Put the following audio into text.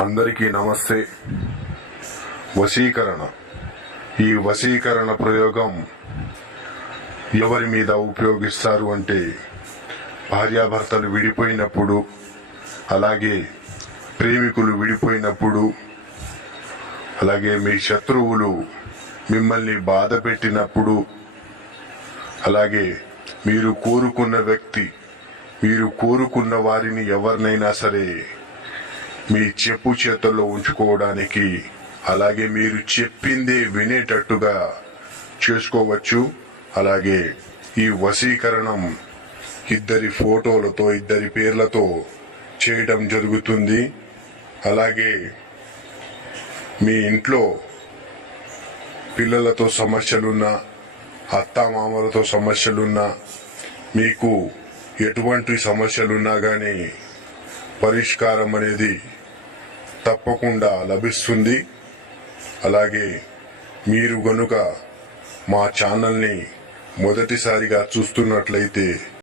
అందరికీ నమస్తే. వశీకరణ. ఈ వశీకరణ ప్రయోగం ఎవరి మీద ఉపయోగిస్తారు అంటే భార్యాభర్తలు విడిపోయినప్పుడు, అలాగే ప్రేమికులు విడిపోయినప్పుడు, అలాగే మీ శత్రువులు మిమ్మల్ని బాధ పెట్టినప్పుడు, అలాగే మీరు కోరుకున్న వ్యక్తి, మీరు కోరుకున్న వారిని ఎవరినైనా సరే మీ చెప్పు చేతుల్లో ఉంచుకోవడానికి, అలాగే మీరు చెప్పిందే వినేటట్టుగా చేసుకోవచ్చు. అలాగే ఈ వశీకరణం ఇద్దరి ఫోటోలతో, ఇద్దరి పేర్లతో చేయడం జరుగుతుంది. అలాగే మీ ఇంట్లో పిల్లలతో సమస్యలున్నా, అత్తామామలతో సమస్యలున్నా, మీకు ఎటువంటి సమస్యలున్నా కానీ పరిష్కారం అనేది తప్పకుండా లభిస్తుంది. అలాగే మీరు గనుక మా ఛానల్ని మొదటిసారిగా చూస్తున్నట్లయితే